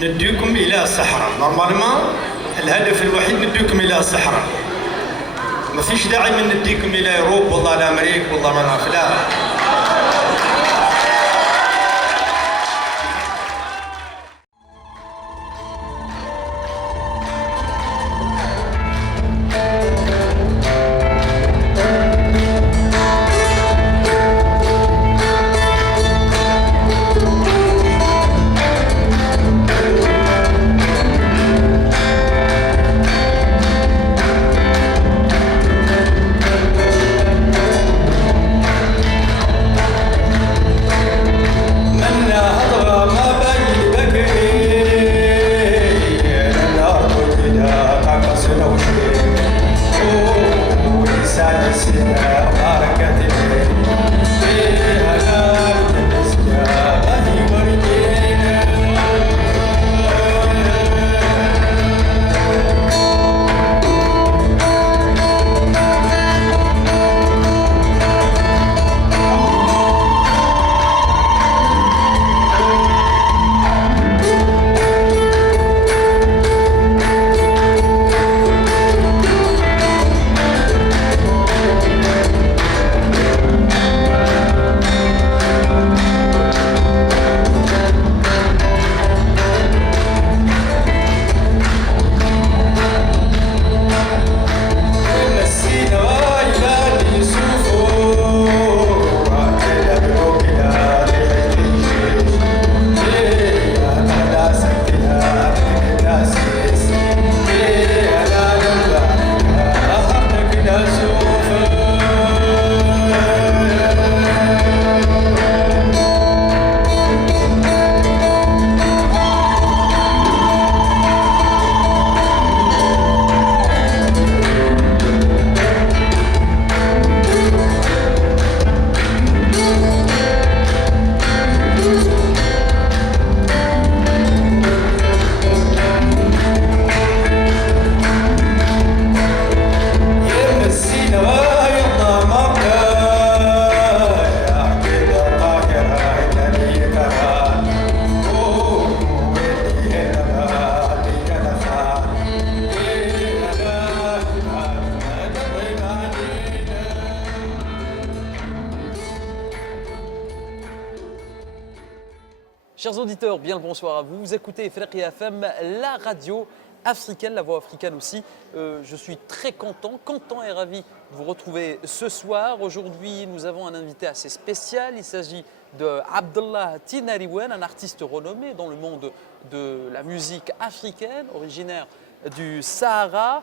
نديكم إلى الصحراء. نورمالمون الهدف الوحيد نديكم إلى الصحراء. ما فيش داعي من نديكم إلى أوروبا والله لأمريكا والله ما نعرف، لا. Chers auditeurs, bien le bonsoir à vous. Vous écoutez Ifriqiya FM, la radio africaine, la voix africaine aussi. Je suis très content et ravi de vous retrouver ce soir. Aujourd'hui, nous avons un invité assez spécial. Il s'agit de Abdallah Tinariwen, un artiste renommé dans le monde de la musique africaine, originaire du Sahara.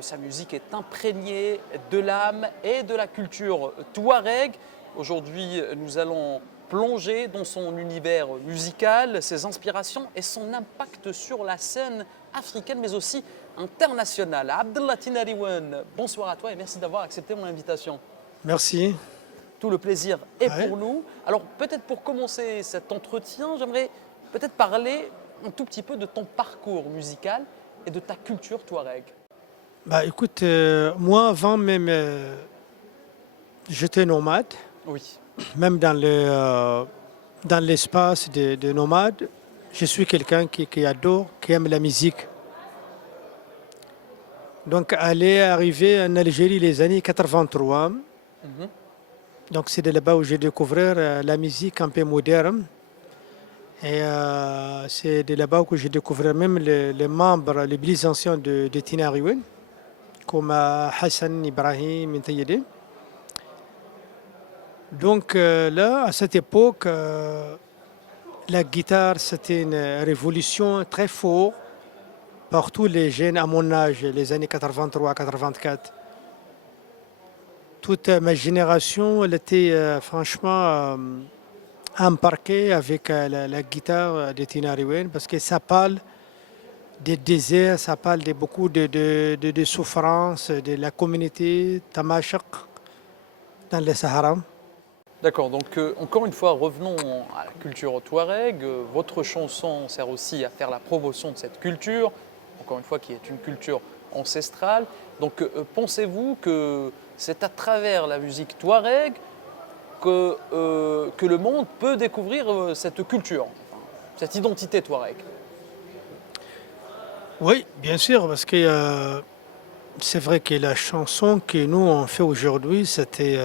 Sa musique est imprégnée de l'âme et de la culture touareg. Aujourd'hui, nous allons plonger dans son univers musical, ses inspirations et son impact sur la scène africaine mais aussi internationale. Abdallah Tinariwen, bonsoir à toi et merci d'avoir accepté mon invitation. Merci. Tout le plaisir est pour nous. Alors peut-être pour commencer cet entretien, j'aimerais peut-être parler un tout petit peu de ton parcours musical et de ta culture touareg. Bah écoute, moi avant même, j'étais nomade. Oui. Même dans l'espace de nomades, je suis quelqu'un qui adore, qui aime la musique. Donc, arrivé en Algérie les années 83. Donc, c'est de là-bas où j'ai découvert la musique un peu moderne. Et c'est de là-bas où j'ai découvert même les membres les plus anciens de Tinariwen, comme Hassan Ibrahim Intayedé. Donc là, à cette époque, la guitare, c'était une révolution très forte pour tous les jeunes à mon âge, les années 83-84. Toute ma génération, elle était franchement embarquée avec la guitare de Tinariwen parce que ça parle des déserts, ça parle de beaucoup de souffrances de la communauté Tamashaq dans le Sahara. D'accord, donc encore une fois, revenons à la culture touareg. Votre chanson sert aussi à faire la promotion de cette culture, encore une fois qui est une culture ancestrale. Donc pensez-vous que c'est à travers la musique touareg que le monde peut découvrir cette culture, cette identité touareg? Oui, bien sûr, parce que c'est vrai que la chanson que nous on fait aujourd'hui, c'était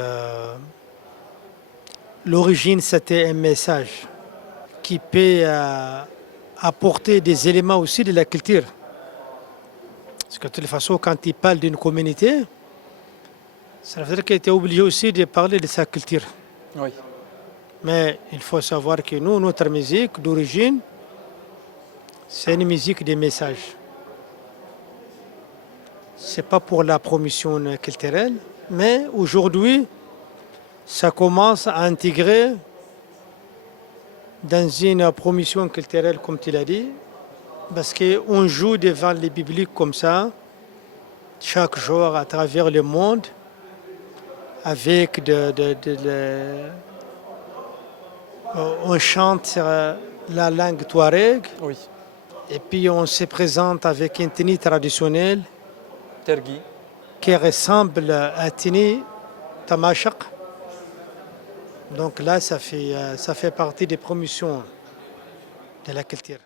l'origine, c'était un message qui peut apporter des éléments aussi de la culture. Parce que de toute façon, quand il parle d'une communauté, ça veut dire qu'il était obligé aussi de parler de sa culture. Oui. Mais il faut savoir que nous, notre musique d'origine, c'est une musique des messages. C'est pas pour la promotion culturelle, mais aujourd'hui, ça commence à intégrer dans une promotion culturelle, comme tu l'as dit, parce qu'on joue devant les publics comme ça, chaque jour à travers le monde, avec on chante sur la langue touareg, Oui. et puis on se présente avec une tenue traditionnelle Tergui. qui ressemble à tenue tamashaq. Donc là, ça fait partie des promotions de la culture.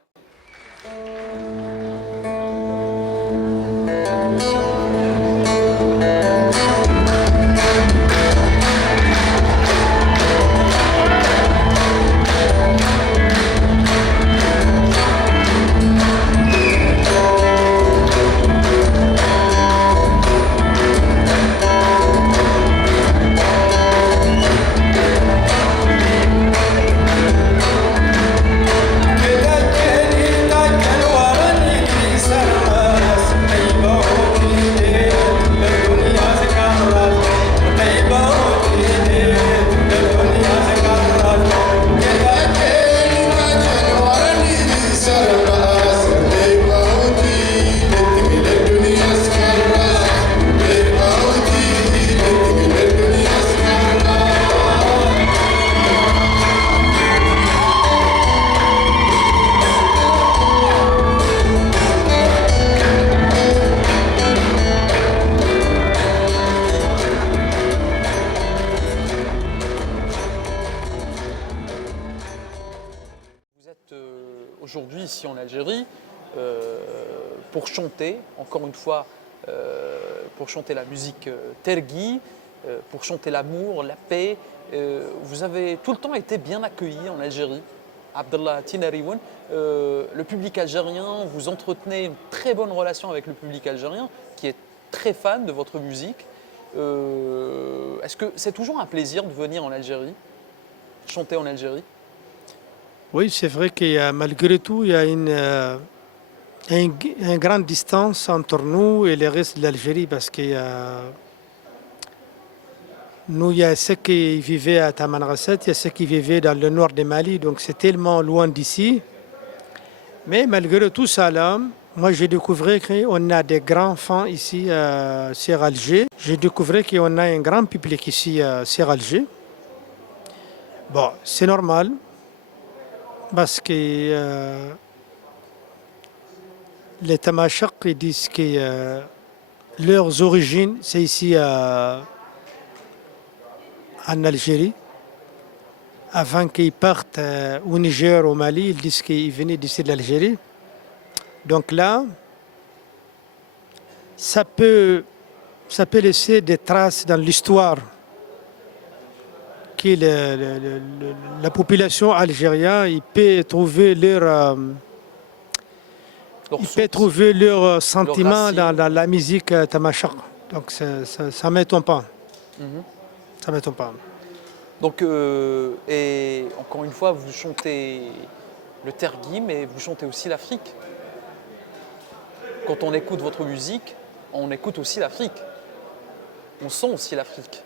Vous êtes aujourd'hui ici en Algérie euh, pour chanter, encore une fois, pour chanter la musique tergui, pour chanter l'amour, la paix. Vous avez tout le temps été bien accueilli en Algérie. Abdallah Tinariwen, le public algérien, vous entretenez une très bonne relation avec le public algérien qui est très fan de votre musique. Est-ce que c'est toujours un plaisir de venir en Algérie, chanter en Algérie? Oui, c'est vrai qu'il y a, malgré tout, il y a une grande distance entre nous et le reste de l'Algérie parce que nous, il y a ceux qui vivaient à Tamanrasset, il y a ceux qui vivaient dans le nord du Mali, donc c'est tellement loin d'ici. Mais malgré tout ça, là, moi j'ai découvert qu'on a des grands fans ici sur Alger. J'ai découvert qu'on a un grand public ici sur Alger. Bon, c'est normal parce que les Tamashaq ils disent que leurs origines, c'est ici en Algérie. Avant qu'ils partent au Niger, au Mali, ils disent qu'ils venaient d'ici de l'Algérie. Donc là, ça peut laisser des traces dans l'histoire que la population algérienne il peut trouver leur sentiment dans la musique tamashaq. Donc ça ne m'étonne pas. Ça m'étonne pas. Donc, et encore une fois, vous chantez le tergui, mais vous chantez aussi l'Afrique. Quand on écoute votre musique, on écoute aussi l'Afrique. On sent aussi l'Afrique.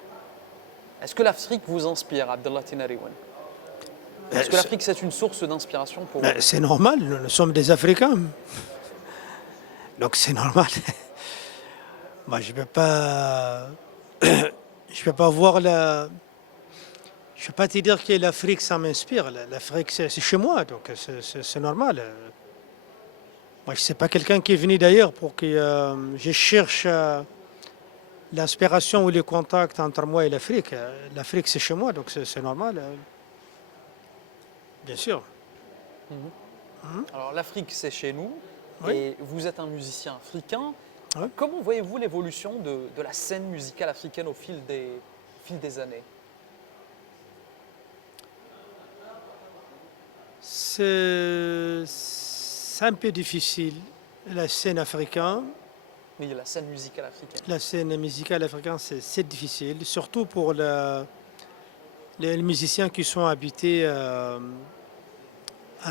Est-ce que l'Afrique vous inspire, Abdallah Tinariwen? Est-ce que l'Afrique, c'est une source d'inspiration pour vous? C'est normal, nous sommes des Africains. Donc c'est normal. Moi, je ne peux pas... je peux pas voir la... Je ne peux pas te dire que l'Afrique, ça m'inspire. L'Afrique, c'est chez moi, donc c'est normal. Moi, je ne suis pas quelqu'un qui est venu d'ailleurs pour que je cherche l'inspiration ou le contact entre moi et l'Afrique. L'Afrique, c'est chez moi, donc c'est normal. Bien sûr. Alors l'Afrique, c'est chez nous. Oui. Et vous êtes un musicien africain. Oui. Comment voyez-vous l'évolution de la scène musicale africaine au fil des années? C'est un peu difficile, la scène africaine. Oui, la scène musicale africaine. La scène musicale africaine, c'est difficile, surtout pour les musiciens qui sont habités à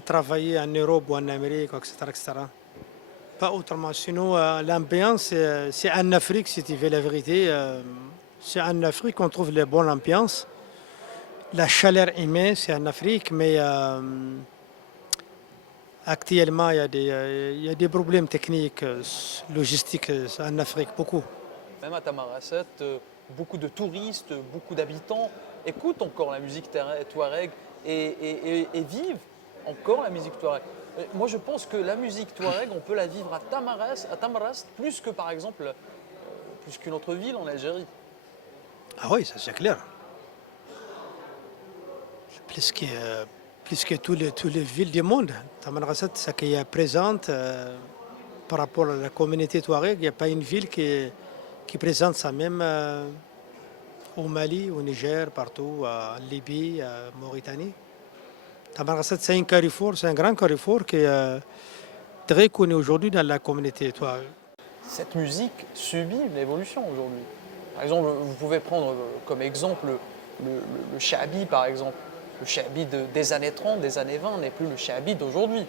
travailler en Europe ou en Amérique, etc. etc. Pas autrement. Sinon, l'ambiance, c'est en Afrique, si tu veux la vérité. C'est en Afrique qu'on trouve les bonnes ambiances. La chaleur humaine, c'est en Afrique, mais actuellement, il y a des problèmes techniques, logistiques en Afrique, beaucoup. Même à Tamarasset, beaucoup de touristes, beaucoup d'habitants écoutent encore la musique touareg et vivent encore la musique touareg. Moi, je pense que la musique touareg, on peut la vivre à Tamarast, plus que par exemple, plus qu'une autre ville en Algérie. Ah oui, ça c'est clair. Plus que toutes les villes du monde. Tamanrasset, ce qui est présente par rapport à la communauté touareg, il n'y a pas une ville qui présente ça, même au Mali, au Niger, partout, en Libye, en Mauritanie. Tamanrasset, c'est un carrefour, c'est un grand carrefour qui est très connu aujourd'hui dans la communauté touareg. Cette musique subit une évolution aujourd'hui. Par exemple, vous pouvez prendre comme exemple le shabi, par exemple. Le shabi des années 30, des années 20 n'est plus le shabi d'aujourd'hui.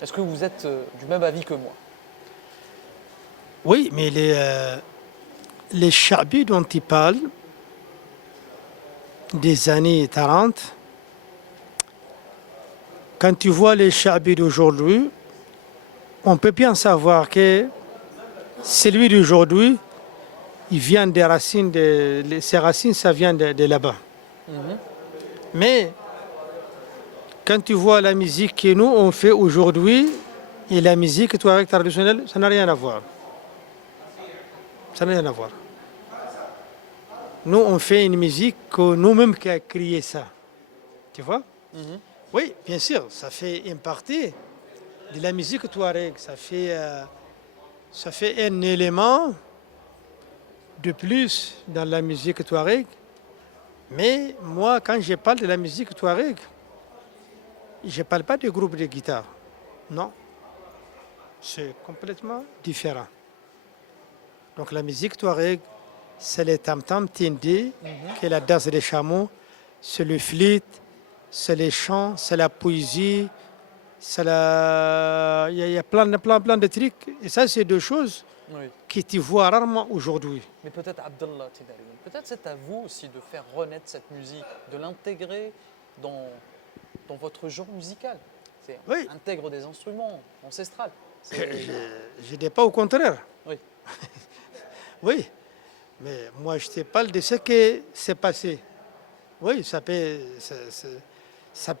Est-ce que vous êtes du même avis que moi? Oui, mais les chabis dont il parle, des années 40, quand tu vois les chabis d'aujourd'hui, on peut bien savoir que celui d'aujourd'hui, il vient des racines, ses racines, ça vient de là-bas. Mais quand tu vois la musique que nous on fait aujourd'hui et la musique touareg traditionnelle, ça n'a rien à voir. Ça n'a rien à voir. Nous on fait une musique que nous-mêmes qui a créé ça. Tu vois? Oui, bien sûr, ça fait une partie de la musique touareg. Ça fait un élément de plus dans la musique touareg. Mais moi, quand je parle de la musique touareg, je ne parle pas de groupe de guitare. Non. C'est complètement différent. Donc la musique touareg, c'est le tam-tam tindi, qui est la danse des chameaux, c'est le flûte, c'est les chants, c'est la poésie, c'est il y a plein de trucs. Et ça, c'est deux choses que tu vois rarement aujourd'hui. Mais peut-être Abdallah Tinariwen, peut-être c'est à vous aussi de faire renaître cette musique, de l'intégrer dans votre genre musical. C'est intègre des instruments ancestrales. Je ne dis pas au contraire. Oui. Oui, mais moi je te parle de ce qui s'est passé. Oui, ça peut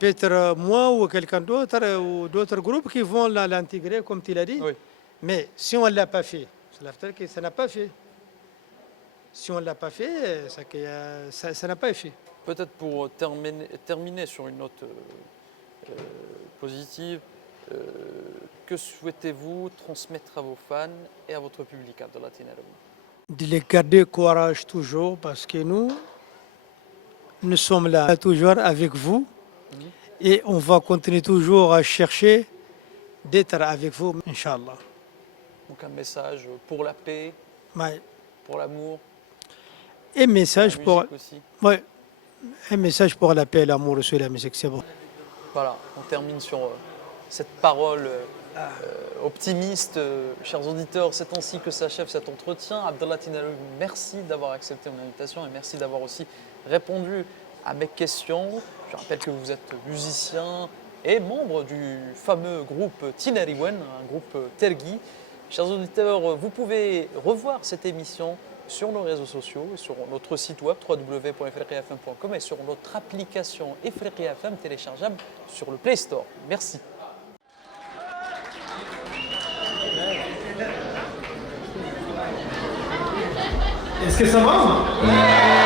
être moi ou quelqu'un d'autre ou d'autres groupes qui vont l'intégrer, comme tu l'as dit. Oui. Mais si on ne l'a pas fait, ça veut dire que ça n'a pas fait. Si on ne l'a pas fait, ça n'a pas fait. Peut-être pour terminer sur une note positive, que souhaitez-vous transmettre à vos fans et à votre public, Abdallah Tinariwen? De les garder courage toujours, parce que nous sommes là toujours avec vous et on va continuer toujours à chercher d'être avec vous, Inch'Allah. Donc un message pour la paix, Ouais. pour l'amour, Un message la pour, musique aussi. ouais, un message pour la paix, l'amour sur la musique, c'est bon. Voilà, on termine sur cette parole optimiste. Chers auditeurs, c'est ainsi que s'achève cet entretien. Abdallah Tinariwen, merci d'avoir accepté mon invitation et merci d'avoir aussi répondu à mes questions. Je rappelle que vous êtes musicien et membre du fameux groupe Tinariwen, un groupe Tergui. Chers auditeurs, vous pouvez revoir cette émission sur nos réseaux sociaux, sur notre site web www.ifriqiyafm.com et sur notre application Ifriqiya FM téléchargeable sur le Play Store. Merci. Est-ce que ça va?